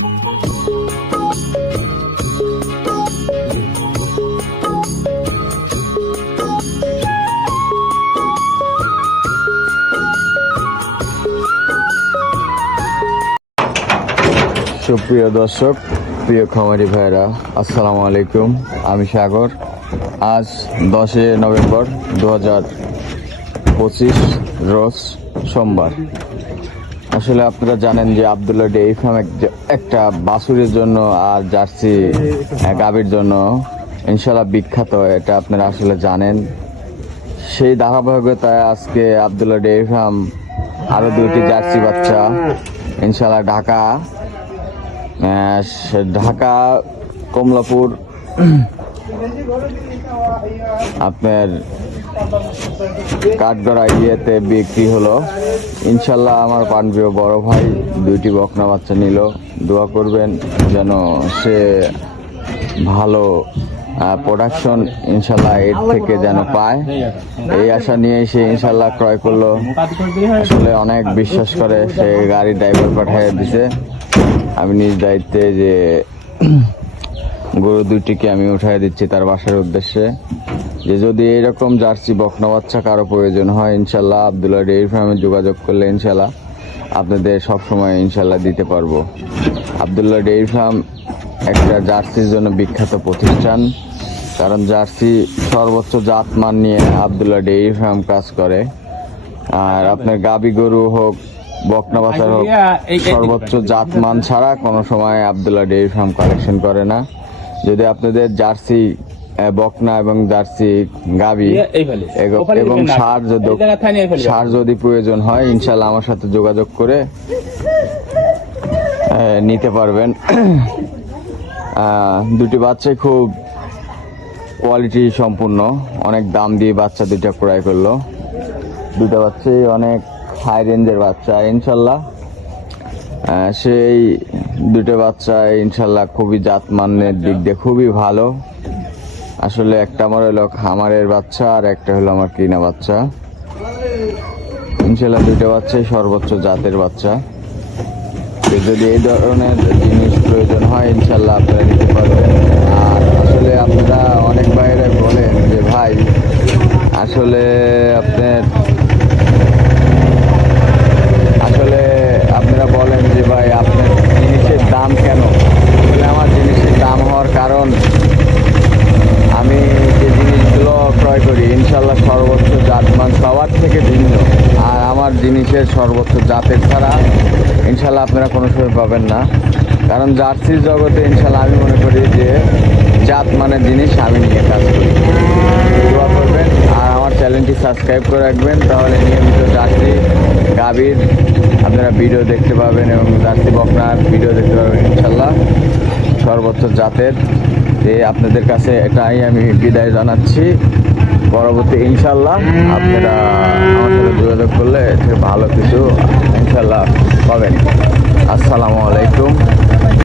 সুপ্রিয় দর্শক, প্রিয় খামারি ভাইরা আসসালামু আলাইকুম। আমি সাগর। আজ দশে নভেম্বর দু হাজার পঁচিশ রোজ সোমবার। আসলে আপনারা জানেন যে আবদুল্লাহ ডেইরি ফার্ম এক- একটা বাছুরের জন্য আর জার্সি গাভীর জন্য ইনশাল্লাহ বিখ্যাত, এটা আপনারা আসলে জানেন। সেই ধারাবাহিকতায় আজকে আবদুল্লাহ ডেইরি ফার্ম আরও দুইটি জার্সি বাচ্চা ইনশাল্লাহ ঢাকা ঢাকা, কমলাপুর, আপনার কাঠগড়া ইয়েতে বিক্রি হলো। ইনশাল্লাহ আমার পানপ্রিয় বড় ভাই দুইটি বকনা বাচ্চা নিল। দোয়া করবেন যেন সে ভালো প্রোডাকশন ইনশাল্লাহ এর থেকে যেন পায়। এই আশা নিয়ে সে ইনশাল্লাহ ক্রয় করল। আসলে অনেক বিশ্বাস করে সে গাড়ি ড্রাইভার পাঠিয়ে দিছে। আমি নিজ দায়িত্বে যে গরু দুইটিকে আমি উঠাই দিচ্ছি তার বাসার উদ্দেশ্যে। যে যদি এরকম জার্সি বকনা বাচ্চা কারও প্রয়োজন হয় ইনশাল্লাহ আবদুল্লাহ ডেইরি ফার্মে যোগাযোগ করলে ইনশাল্লাহ আপনাদের সবসময় ইনশাল্লাহ দিতে পারব। আবদুল্লাহ ডেইরি ফার্ম একটা জার্সির জন্য বিখ্যাত প্রতিষ্ঠান। কারণ জার্সি সর্বোচ্চ জাত মান নিয়ে আবদুল্লাহ ডেইরি ফার্ম কাজ করে। আর আপনার গাবি গরু হোক বকনা বাচ্চার হোক সর্বোচ্চ জাত মান ছাড়া কোনো সময় আবদুল্লাহ ডেইরি ফার্ম কালেকশন করে না। যদি আপনাদের জার্সি বকনা এবং জার্সি গাবি এবং সার যদি সার যদি প্রয়োজন হয় ইনশাল্লাহ আমার সাথে যোগাযোগ করে নিতে পারবেন। দুটি বাচ্চাই খুব কোয়ালিটি সম্পূর্ণ। অনেক দাম দিয়ে বাচ্চা দুইটা ক্রয় করল। দুটো বাচ্চাই অনেক হাই রেঞ্জের বাচ্চা ইনশাল্লাহ সেই দুটো বাচ্চা ইনশাল্লাহ খুবই জাত মানের দিক দিয়ে খুবই ভালো। আসলে একটা আমার হলো খামারের বাচ্চা, আর একটা হলো আমার কিনা বাচ্চা। ইনশাল্লাহ দুইটা বাচ্চাই সর্বোচ্চ জাতের বাচ্চা। যদি এই ধরনের জিনিস প্রয়োজন হয় ইনশাল্লাহ আপনারা নিতে পারবেন। আর আসলে আপনারা অনেক বাইরে বলেন যে, ভাই, আসলে আপনার আসলে আপনারা বলেন যে ভাই আপনার জিনিসের দাম কেন আসলে আমার জিনিসের দাম হওয়ার কারণ আমি যে জিনিসগুলো ক্রয় করি ইনশাল্লাহ সর্বোচ্চ জাতমান সবার থেকে ভিন্ন আর আমার জিনিসের সর্বোচ্চ জাতের ছাড়া ইনশাল্লাহ আপনারা কোনো সময় পাবেন না। কারণ জার্সির জগতে ইনশাল্লাহ আমি মনে করি যে জাত মানের জিনিস, আমি নিয়ে কাজ করি। দোয়া করবেন আর আমার চ্যানেলটি সাবস্ক্রাইব করে রাখবেন, তাহলে নিয়মিত জার্সি, গাভীর আপনারা ভিডিও দেখতে পাবেন এবং জার্সি বকনার ভিডিও দেখতে পাবেন ইনশাল্লাহ সর্বোচ্চ জাতের যে আপনাদের কাছে এটাই আমি বিদায় জানাচ্ছি। পরবর্তী ইনশাল্লাহ আপনারা করলে ভালো কিছু ইনশাল্লাহ পাবেন। আসসালামু আলাইকুম।